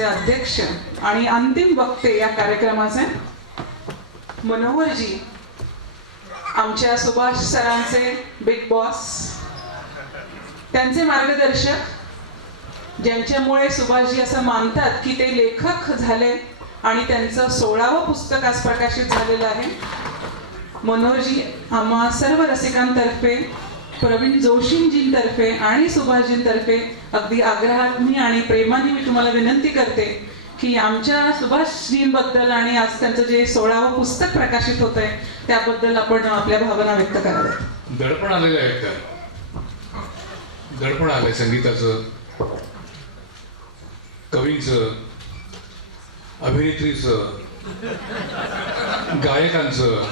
अध्यक्ष आणि अंतिम वक्ते या कार्यक्रमाचे मनोहरजी, आमच्या सुभाष सरांचे बिग बॉस, त्यांचे मार्गदर्शक, ज्यांच्यामुळे सुभाषजी असं मानतात की ते लेखक झाले आणि त्यांचं 16वं पुस्तक आज प्रकाशित झालेलं आहे. मनोहरजी आम्हा सर्व रसिकांतर्फे, प्रवीण जोशींजींतर्फे आणि सुभाषजींतर्फे अगदी आग्रहाने आणि प्रेमाने मी तुम्हाला विनंती करते की आमच्या सुभाषजींबद्दल आणि आज त्यांचं जे 16वं पुस्तक प्रकाशित होत आहे त्याबद्दल आपण आपल्या भावना व्यक्त कराव्यात. दडपण आलेलं आहे का? दडपण आलंय संगीताचं, कवींचं, अभिनेत्रीचं, गायकांचं,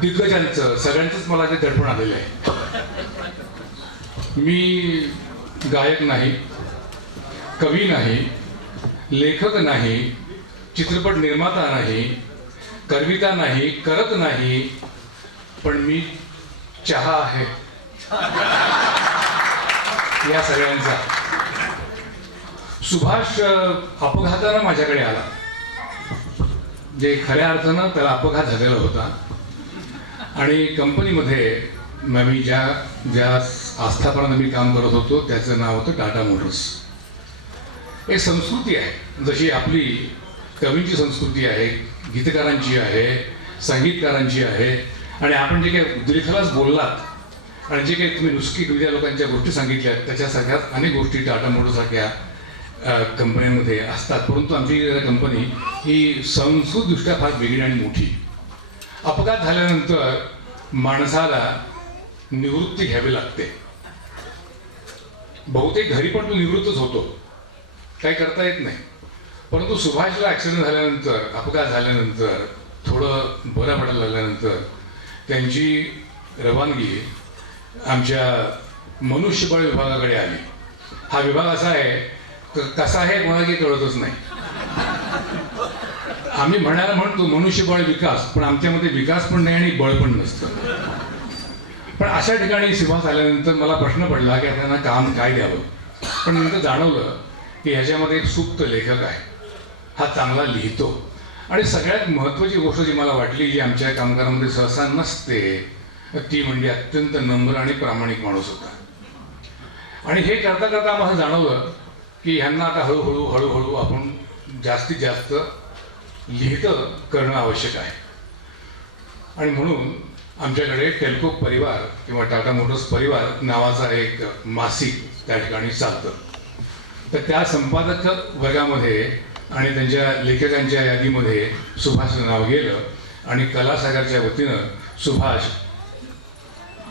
दिग्गजांचं, सगळ्यांचंच मला ते दडपण आलेलं आहे. मी गायक नाही, कवी नाही, लेखक नाही, चित्रपट निर्माता नाही, कविता नाही, करत नाही, पण मी चहा आहे या सगळ्यांचा. सुभाष अपघातानं माझ्याकडे आला, जे खऱ्या अर्थानं त्याला अपघात झालेला होता. आणि कंपनीमध्ये मी ज्या आस्थापनात मी काम करत होतो त्याचं नाव होतं टाटा मोटर्स. एक संस्कृती आहे, जशी आपली कवींची संस्कृती आहे, गीतकारांची आहे, संगीतकारांची आहे. आणि आपण जे काही दिलखलास बोललात आणि जे काही तुम्ही नुसकी दुसऱ्या लोकांच्या गोष्टी सांगितल्यात त्याच्यासारख्याच अनेक गोष्टी टाटा मोटर्ससारख्या कंपन्यांमध्ये असतात. परंतु आमची कंपनी ही संस्कृतदृष्ट्या फार वेगळी आणि मोठी. अपघात झाल्यानंतर माणसाला निवृत्ती घ्यावी लागते. बहुतेक घरी पण तो निवृत्तच होतो, काही करता येत नाही. परंतु सुभाषला ॲक्सिडेंट झाल्यानंतर, अपघात झाल्यानंतर, थोडं बरं पडायला लागल्यानंतर त्यांची रवानगी आमच्या मनुष्यबळ विभागाकडे आली. हा विभाग असा आहे, कसा आहे कोणाला काही कळतच नाही. आम्ही म्हणायला म्हणतो मनुष्यबळ विकास, पण आमच्यामध्ये विकास पण नाही आणि बळ पण नसतं. पण अशा ठिकाणी सुभाष आल्यानंतर मला प्रश्न पडला की त्यांना काम काय द्यावं. पण नंतर जाणवलं की ह्याच्यामध्ये एक सुप्त लेखक आहे, हा चांगला लिहितो. आणि सगळ्यात महत्त्वाची गोष्ट जी मला वाटली, जी आमच्या कामगारांमध्ये सहसा नसते, ती म्हणजे अत्यंत नम्र आणि प्रामाणिक माणूस होता. आणि हे करता करता आम्हाला जाणवलं की ह्यांना आता हळूहळू आपण जास्तीत जास्त लिहितं करणं आवश्यक आहे. आणि म्हणून आमच्याकडे टेल्को परिवार किंवा टाटा मोटर्स परिवार नावाचा एक मासिक त्या ठिकाणी चालतं. तर त्या संपादक वर्गामध्ये आणि त्यांच्या लेखकांच्या यादीमध्ये सुभाषचं नाव गेलं. आणि कलासागरच्या वतीनं सुभाष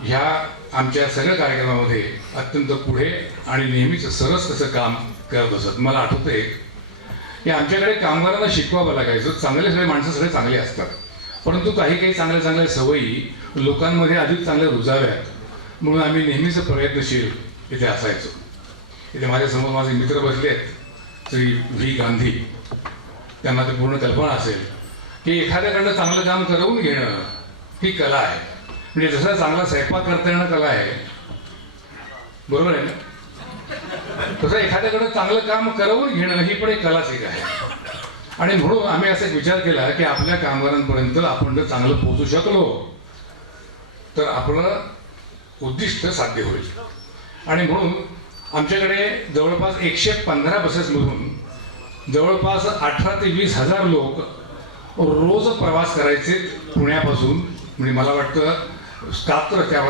ह्या आमच्या सगळ्या कार्यक्रमामध्ये अत्यंत पुढे आणि नेहमीच सरस असं काम करत असत. मला आठवतंय की आमच्याकडे कामगारांना शिकवावं लागायचं. चांगले सगळे माणसं सगळे चांगले असतात, परंतु काही चांगल्या सवयी लोकांमध्ये अधिक चांगल्या रुजाव्यात म्हणून आम्ही नेहमीच प्रयत्नशील इथे असायचो. इथे माझ्यासमोर माझे मित्र बसले आहेत, श्री व्ही गांधी. त्यांना ते पूर्ण कल्पना असेल की एखाद्याकडनं चांगलं काम करवून घेणं ही कला आहे. म्हणजे जसं चांगला स्वयंपाक करता येणं कला आहे, बरोबर आहे ना, तसं एखाद्याकडं चांगलं काम करवून घेणं ही पण एक कलाच एक आहे. आणि म्हणून आम्ही असा एक विचार केला की आपल्या कामगारांपर्यंत आपण जर चांगलं पोहोचू शकलो तर आपलं उद्दिष्ट साध्य होईल. आणि म्हणून आमच्याकडे जवळपास 115 बसेसमधून जवळपास 18 ते 20 हजार लोक रोज प्रवास करायचे पुण्यापासून. म्हणजे मला वाटतं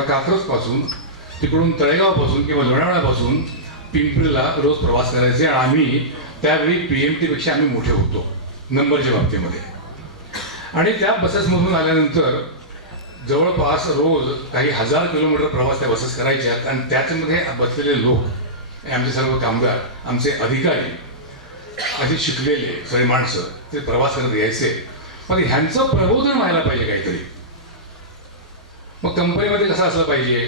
कात्रजपासून, तिकडून तळेगावपासून किंवा लोणावळ्यापासून पिंपरीला रोज प्रवास करायचे. आणि आम्ही त्यावेळी PMTपेक्षा आम्ही मोठे होतो नंबरच्या बाबतीमध्ये. आणि त्या बसेसमधून आल्यानंतर जवळपास रोज काही 1000 किलोमीटर प्रवास त्या बसेस करायच्यात. आणि त्याच्यामध्ये बसलेले लोक, आमचे सर्व कामगार, आमचे अधिकारी, असे शिकलेले सगळे माणसं ते प्रवास करत यायचे. पण ह्यांचं प्रबोधन व्हायला पाहिजे काहीतरी. मग कंपनीमध्ये कसं असलं पाहिजे,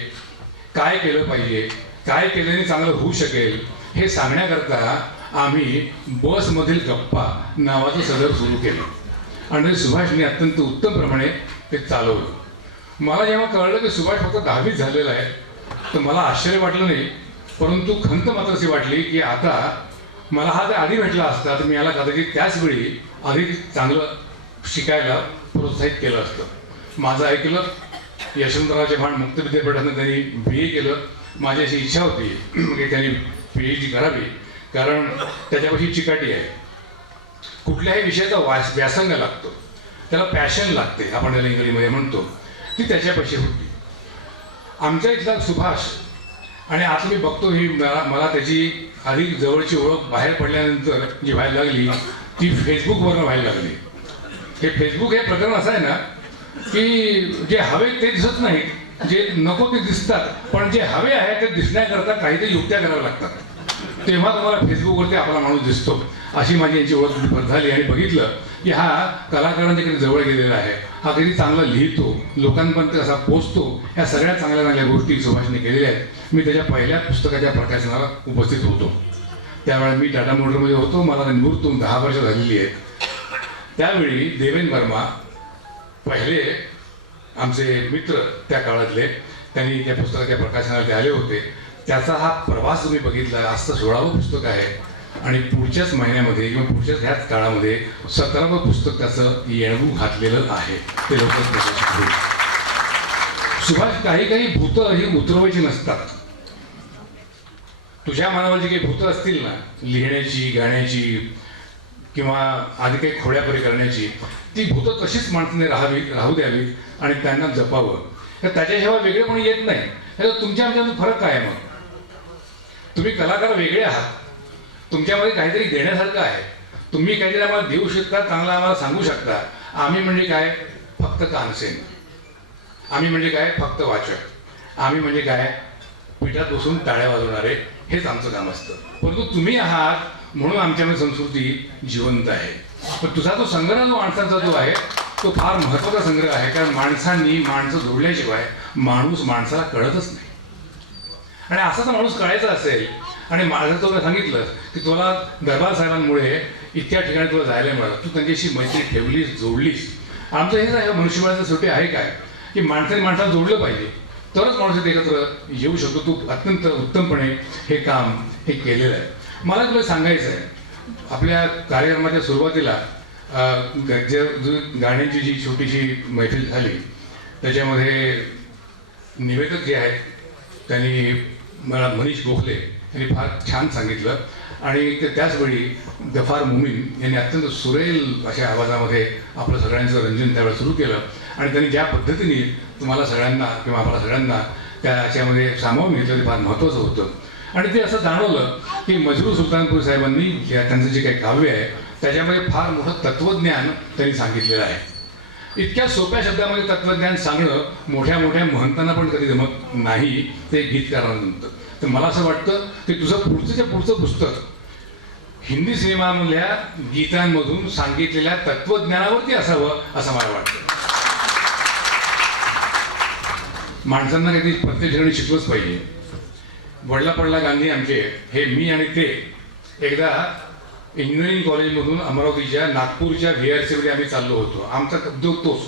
काय केलं पाहिजे, काय केल्याने चांगलं होऊ शकेल हे सांगण्याकरता आम्ही बसमधील गप्पा नावाचं सदर सुरू केलं. आणि सुभाषने अत्यंत उत्तमप्रमाणे ते चालवलं. मला जेव्हा कळलं की सुभाष फक्त 10वीच झालेला आहे तर मला आश्चर्य वाटलं नाही, परंतु खंत मात्र अशी वाटली की आता मला हा जर आधी भेटला असता तर मी याला कदाचित त्याच वेळी अधिक चांगलं शिकायला प्रोत्साहित केलं असतं. माझं ऐकलं. यशवंतराव चव्हाण मुक्त विद्यापीठातून त्यांनी BA केलं. माझी अशी इच्छा होती की त्यांनी PhD करावी, कारण त्याच्यापाशी चिकाटी आहे. कुठल्याही विषयाचा व्यासंग लागतो, त्याला पॅशन लागते, आपण त्याला इंग्रजीमध्ये म्हणतो, ती त्याच्यापाशी होती. आमच्या इथला सुभाष, आणि आता मी बघतो ही मला त्याची अधिक जवळची ओळख बाहेर पडल्यानंतर जी व्हायला लागली ती फेसबुकवरनं व्हायला लागली. हे फेसबुक हे प्रकरण असं आहे ना की जे हवे ते दिसत नाही, जे नको ते दिसतात, पण जे हवे आहे ते दिसण्याकरता काहीतरी युक्त्या कराव्या लागतात. तेव्हा तुम्हाला फेसबुकवरती आपला माणूस दिसतो. अशी माझी यांची ओळख झाली आणि बघितलं की हा कलाकारांच्या किती जवळ गेलेला आहे, हा किती चांगला लिहितो, लोकांपर्यंत कसा पोचतो, ह्या सगळ्या चांगल्या चांगल्या गोष्टी सुभाषने केलेल्या आहेत. मी त्याच्या पहिल्या पुस्तकाच्या प्रकाशनाला उपस्थित होतो. त्यावेळेला मी टाटा मोटरमध्ये होतो. मला निवृत्तून 10 वर्ष झालेली आहेत. त्यावेळी देवेन वर्मा पहिले आमचे मित्र त्या काळातले, त्यांनी त्या पुस्तकाच्या प्रकाशनाला ते आले होते. त्याचा हा प्रवास तुम्ही बघितला. आज तर 16वं पुस्तक आहे आणि पुढच्याच महिन्यामध्ये किंवा पुढच्याच ह्याच काळामध्ये 17वं पुस्तक त्याचं येणवू घातलेलं आहे. ते लवकरच प्रकाशित होईल. सुभाष, काही भूतं ही उतरवायची नसतात. तुझ्या मनावर जी काही भूतं असतील ना, लिहिण्याची, गाण्याची किंवा आधी काही खोड्यापरी करण्याची, ती भूतं तशीच माणसाने राहू द्यावी आणि त्यांना जपावं. तर त्याच्याशिवाय वेगळेपणी येत नाही. तर तुमच्या आमच्यामध्ये फरक काय आहे? मग तुम्ही कलाकार वेगळे आहात, तुमच्यामध्ये काहीतरी देण्यासारखं आहे, तुम्ही काहीतरी आम्हाला देऊ शकता, चांगला आम्हाला सांगू शकता. आम्ही म्हणजे काय? फक्त कानसेन. आम्ही म्हणजे काय? फक्त वाचक. आम्ही म्हणजे काय? पिठात बसून टाळ्या वाजवणारे. हेच आमचं काम असतं. परंतु तुम्ही आहात म्हणून आमच्यामध्ये संस्कृती जिवंत आहे. पण तुझा जो संग्रह जो माणसांचा जो आहे तो फार महत्त्वाचा संग्रह आहे. कारण माणसं जोडल्याशिवाय माणूस माणसाला कळतच नाही. आणि असाच माणूस कळायचा असेल, आणि माझं तुला सांगितलं की तुला दरबार साहेबांमुळे इतक्या ठिकाणी तुला जायला मिळालं, तू त्यांच्याशी मैत्री ठेवलीस, जोडलीस. आमचं हेच आहे मनुष्यबळाचं शेवटी आहे काय की माणसाने माणसाला जोडलं पाहिजे, तरच माणूस एकत्र येऊ शकतो. तू अत्यंत उत्तमपणे हे काम हे केलेलं आहे. मला तुला सांगायचं आहे, आपल्या कार्यक्रमाच्या सुरुवातीला गाण्याची जी छोटीशी मैफिल झाली त्याच्यामध्ये निवेदक जे आहेत त्यांनी मला मनीष गोखले यांनी फार छान सांगितलं. आणि त्याचवेळी गफार मुमीन यांनी अत्यंत सुरेल अशा आवाजामध्ये आपलं सगळ्यांचं रंजन त्यावेळेस सुरू केलं. आणि त्यांनी ज्या पद्धतीने तुम्हाला सगळ्यांना किंवा आम्हाला सगळ्यांना त्या याच्यामध्ये सामावून घेतलं ते फार महत्त्वाचं होतं. आणि ते असं जाणवलं की मजरू सुलतानपूर साहेबांनी त्यांचं जे काही काव्य आहे त्याच्यामध्ये फार मोठं तत्त्वज्ञान त्यांनी सांगितलेलं आहे. इतक्या सोप्या शब्दामध्ये तत्त्वज्ञान सांगणं मोठ्या मोठ्या महंतांना पण कधी जमत नाही, ते गीतकारांना जमतं. तर मला असं वाटतं की तुझं पुढचं पुस्तक हिंदी सिनेमामधल्या गीतांमधून सांगितलेल्या तत्त्वज्ञानावरती असावं असं मला वाटतं. माणसांना काहीतरी प्रत्येक ठिकाणी शिकलंच पाहिजे. वडला पडला गांधी आमचे हे मी आणि ते एकदा इंजिनिअरिंग कॉलेजमधून अमरावतीच्या नागपूरच्या VRC मध्ये आम्ही चाललो होतो. आमचा उद्योग तोच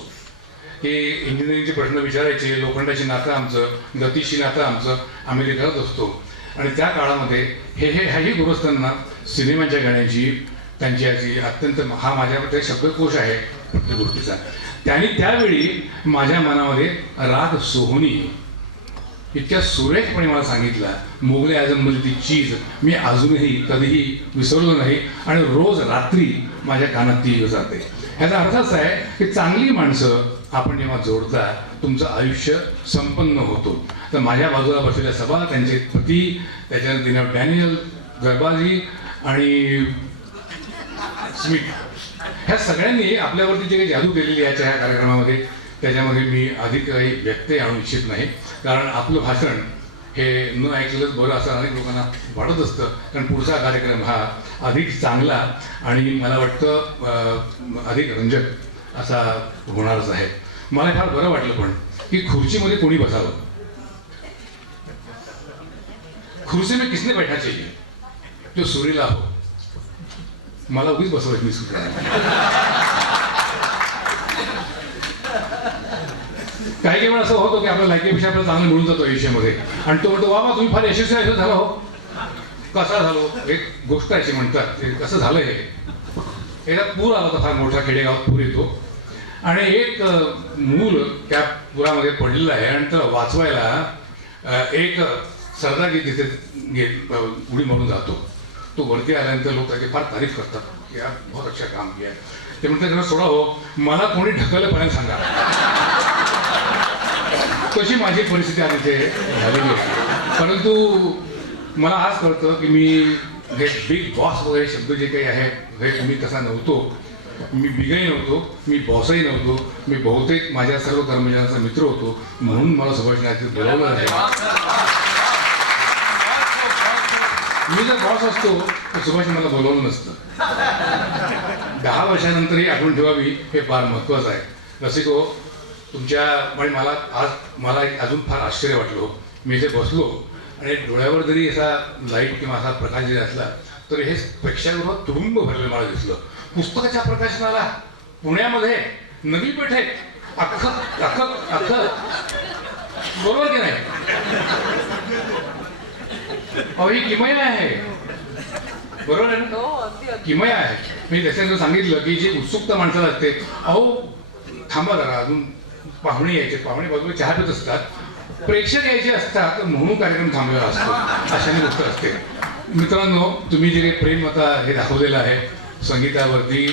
की इंजिनिअरिंगचे प्रश्न विचारायचे, लोखंडाची नातं आमचं, गतीशी नातं आमचं, आम्ही ते करत असतो. आणि त्या काळामध्ये हाही गुरुस्थांना सिनेमाच्या गाण्याची त्यांची अशी अत्यंत हा माझ्याकडे शब्दकोश आहे प्रत्येक गोष्टीचा. त्यांनी त्यावेळी माझ्या मनामध्ये राग सोहोनी इतक्या सुरेखपणे मला सांगितला. मोगले आझममधली ती चीज मी अजूनही कधीही विसरलो नाही आणि रोज रात्री माझ्या कानात ती जाते. ह्याचा अर्थ असा आहे की चांगली माणसं आपण जेव्हा जोडता तुमचं आयुष्य संपन्न होतो. तर माझ्या बाजूला बसलेल्या सभा, त्यांचे पती, त्याच्यानंतर दिना डॅनियल, गरबाजी आणि स्मिथ, ह्या सगळ्यांनी आपल्यावरती जे काही जादू केलेली आहे ह्या कार्यक्रमामध्ये, त्याच्यामध्ये मी अधिक काही व्यत्यय आणू इच्छित नाही. कारण आपलं भाषण हे न ऐकलंच बरं असं अनेक लोकांना वाटत असतं. कारण पुढचा कार्यक्रम हा अधिक चांगला आणि मला वाटतं अधिक रंजक असा होणारच आहे. मला फार बरं वाटलं पण की खुर्चीमध्ये कोणी बसावं. खुर्ची में किसने बैठा चाहिए? जो सुरीला हो. मला उगीच बसवायचं मी सुरीला. काही वेळा असं होतं की आपल्या लायकीपेक्षा आपल्याला चांगलं मिळून जातो आयुष्यामध्ये आणि तो म्हणतो वा तुम्ही फार यशस्वी झाला हो. कसा झालो एक गोष्ट अशी म्हणतात ते कसं झालं हे एकदा पूर आला होता फार मोठा खेडेगावात पूर येतो आणि एक मूल त्या पुरामध्ये पडलेलं आहे आणि त्याला वाचवायला एक सरदारजी तिथे उडी मारून जातो. तो वरती आल्यानंतर लोक त्याची फार तारीफ करतात की यार बहुत अच्छा काम किया. ते म्हणतात त्यांना सोडा हो, मला कोणी ढकललं पर्यंत सांगा. तशी माझी परिस्थिती आज इथे झालेली आहे. परंतु मला आज कळतं की मी हे बिग बॉस वगैरे शब्द जे काही आहे हे मी तसा नव्हतो. मी बिगही नव्हतो, मी बॉसही नव्हतो. मी बहुतेक माझ्या सर्व कर्मचाऱ्यांचा मित्र होतो म्हणून मला सुभाष बोलावलं आहे. मी जर बॉस असतो तर सुभाष मला बोलवलं नसतं. 10 वर्षानंतरही आठवण ठेवावी हे फार महत्त्वाचं आहे. रसिको, तुमच्या मला अजून फार आश्चर्य वाटलं. मी इथे बसलो आणि डोळ्यावर जरी असा लाईट किंवा असा प्रकाश जरी असला तर हे प्रेक्षागृहात तुडुंब भरलेलं मला दिसलं. पुस्तकाच्या प्रकाशनाला पुण्यामध्ये नवी पेठेत अख्खं बरोबर की नाही? अहो ही किमया आहे, बरोबर आहे ना? किमया आहे. मी त्याच्यानंतर सांगितलं की जी उत्सुकता माणसाला असते, अहो थांबा जरा अजून पाहुणे यायचे, पाहुणे बाजूला चहा पित असतात, प्रेक्षक यायचे असतात म्हणून कार्यक्रम थांबलेला असतो. अशाने गोष्ट असते. मित्रांनो, तुम्ही जे काही प्रेम आता हे दाखवलेलं आहे संगीतावरती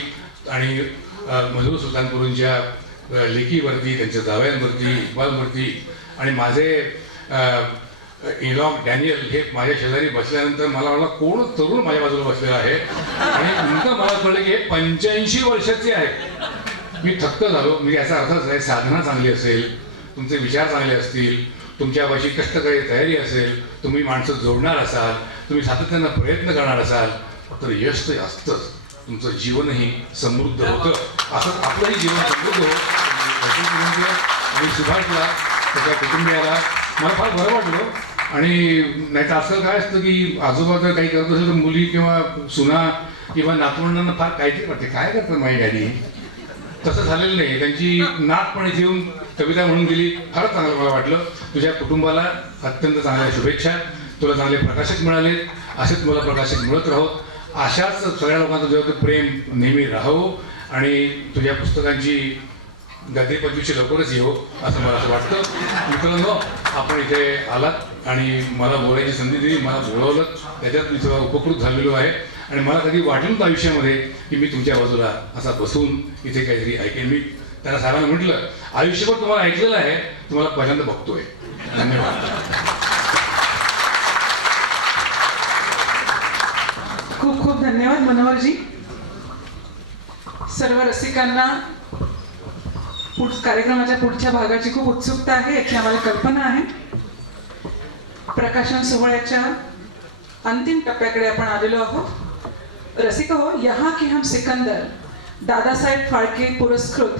आणि मधुर सुलतानपूरच्या लेकीवरती, त्यांच्या जावयांवरती, इक्बालवरती आणि माझे इलॉग डॅनियल हे माझ्या शेजारी बसल्यानंतर मला कोण तरुण माझ्या बाजूला बसलेला आहे आणि नंतर मला कळलं की हे 85 वर्षाचे आहेत. मी थक्क झालो. मी याचा अर्थच आहे, साधना चांगली असेल, तुमचे विचार चांगले असतील, तुमच्यापाशी कष्टकरी तयारी असेल, तुम्ही माणसं जोडणार असाल, तुम्ही सातत्यानं प्रयत्न करणार असाल तर यश तर असतंच. तुमचं जीवनही समृद्ध होतं. असं आपलंही जीवन समृद्ध होतं. आणि सुभाषला, त्याच्या कुटुंबियाला मला फार बरं वाटलं. आणि नाही तर असं काय असतं की आजोबा जर काही करत असेल तर मुली किंवा सुना किंवा नातवंडांना फार काहीतरी वाटते, काय करतात माझी डॅडी. तसं झालेलं नाही. त्यांची नात पण इथे येऊन कविता म्हणून गेली. फारच चांगलं मला वाटलं. तुझ्या कुटुंबाला अत्यंत चांगल्या शुभेच्छा. तुला चांगले प्रकाशक मिळाले, असेच मला प्रकाशक मिळत राहोत. अशाच सगळ्या लोकांचं तुझ्यावर प्रेम नेहमी राहावं आणि तुझ्या पुस्तकांची गद्दे पदवीची लवकरच येऊ असं मला असं वाटतं. मित्रांनो, आपण इथे आलात आणि मला बोलायची संधी दिली, मला बोलवलं, त्याच्यात मी थोडा उपकृत झालेलो आहे. आणि मला कधी वाटलं आयुष्यामध्ये की मी तुमच्या बाजूला असा बसून इथे काहीतरी ऐकेन. मी त्यांना साहेबांना म्हटलं, आयुष्यभर तुम्हाला ऐकलेलं आहे, तुम्हाला पहिल्यांदा बघतोय. धन्यवाद. खूप खूप धन्यवाद मनोहरजी. सर्व रसिकांना कार्यक्रमाच्या पुढच्या भागाची खूप उत्सुकता आहे याची आम्हाला कल्पना आहे. प्रकाशन सोहळ्याच्या अंतिम टप्प्याकडे आपण आलेलो आहोत. रसिक हो, यहाँ के हम सिकंदर दादासाहेब फाळके पुरस्कृत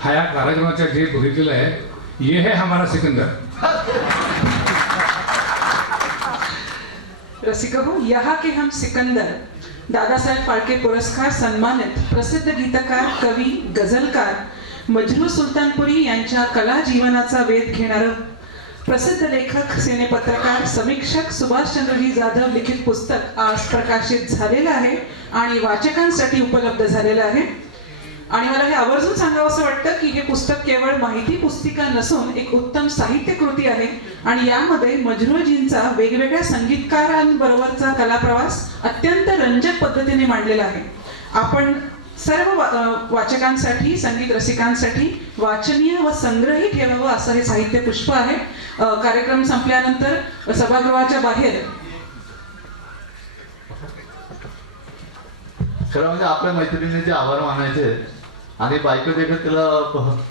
हा या कार्यक्रमाच्या जे बघितलेलं आहे, ये है हमारा सिकंदर. रसिक हो, यहाँ के हम सिकंदर दादासाहेब फाळके पुरस्कार सन्मानित प्रसिद्ध गीतकार, कवी, गझलकार मजरू सुलतानपुरी यांच्या कला जीवनाचा वेध घेणारं प्रसिद्ध लेखक, सिनेपत्रकार, समीक्षक सुभाषचंद्रजी जाधव लिखित पुस्तक आज प्रकाशित झालेलं आहे आणि वाचकांसाठी उपलब्ध झालेलं आहे. आणि मला हे आवर्जून सांगावंसं वाटतं की हे पुस्तक केवळ माहिती पुस्तिका नसून एक उत्तम साहित्य कृती आहे आणि यामध्ये मजरूजींचा वेगवेगळ्या संगीतकारांबरोबरचा कलाप्रवास अत्यंत रंजक पद्धतीने मांडलेला आहे. आपण सर्व वाचकांसाठी, संगीत रसिकांसाठी वाचनीय व संग्रही ठेवावं असं हे साहित्य पुष्प आहे. कार्यक्रम संपल्यानंतर सभागृहाच्या बाहेर खरं म्हणजे आपल्या मैत्रिणीचे आभार मानायचे आणि बायको देखील तिला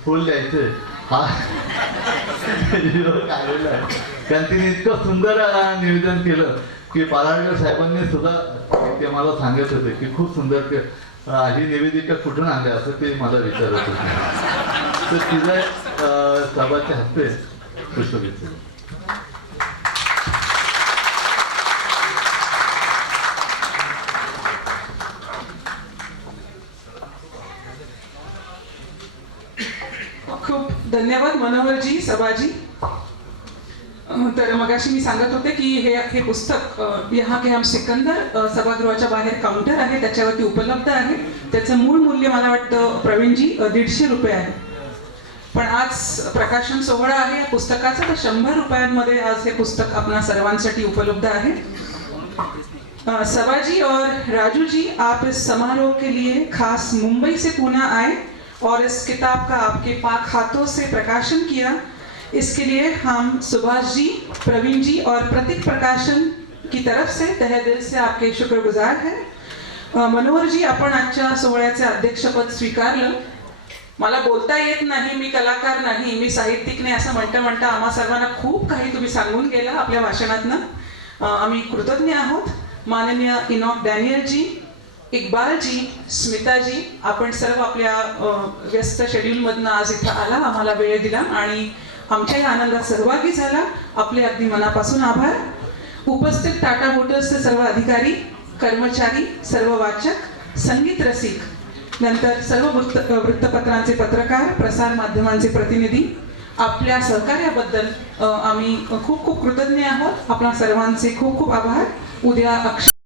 फुल द्यायचे. हा काढलेला आहे कारण तिने इतकं सुंदर निवेदन केलं की पाराळकर साहेबांनी सुद्धा ते मला सांगत होते की खूप सुंदर ही निवेदिका कुठून आणली असं ते मला विचारत होते. तर तिला सभाच्या हस्ते पुष्पगुच्छ. खूप धन्यवाद मनोहरजी, सभाजी. तर मगाशी मी सांगत होते की हे पुस्तक यहाँ के हम सिकंदर सभागृहाच्या बाहेर काउंटर आहे त्याच्यावरती उपलब्ध आहे. त्याचं मूळ मूल्य मला वाटतं प्रवीणजी 150 रुपये आहे. पण आज प्रकाशन सोहळा आहे या पुस्तकाचा, तर 100 रुपयांमध्ये आज हे पुस्तक आपणा सर्वांसाठी उपलब्ध आहे. सभाजी और राजू जी, आप इस समारोह के लिए खास मुंबई से पुणे आए और इस किताब का आपके पाक हाथों से प्रकाशन किया. इसके लिए हम सुभाष जी, प्रवीण जी और प्रतीक प्रकाशन की तरफ से तहे दिल से आपके शुक्रगुजार हैं. मनोहर जी, आपण आजच्या सोहळ्याचे अध्यक्षपद स्वीकारलं. मला बोलता येत नाही, मी कलाकार नाही, मी साहित्यिक नाही असं म्हणता म्हणता आम्हा सर्वांना खूप काही तुम्ही सांगून गेला आपल्या भाषणातनं. आम्ही कृतज्ञ आहोत. माननीय इनॉक डॅनियल जी, इक्बाल जी, स्मिता जी, आपण सर्व आपल्या व्यस्त शेड्यूलमधनं आज इथं आला, आम्हाला वेळ दिला आणि आमच्या या आनंदात सहभागी झाला. आपले अगदी मनापासून आभार. उपस्थित टाटा मोटर्सचे सर्व अधिकारी, कर्मचारी, सर्व वाचक, संगीत रसिक, नंतर सर्व वृत्तपत्रांचे पत्रकार, प्रसार माध्यमांचे प्रतिनिधी, आपल्या सहकार्याबद्दल आम्ही खूप खूप कृतज्ञ आहोत. आपल्या सर्वांचे खूप खूप आभार. उद्या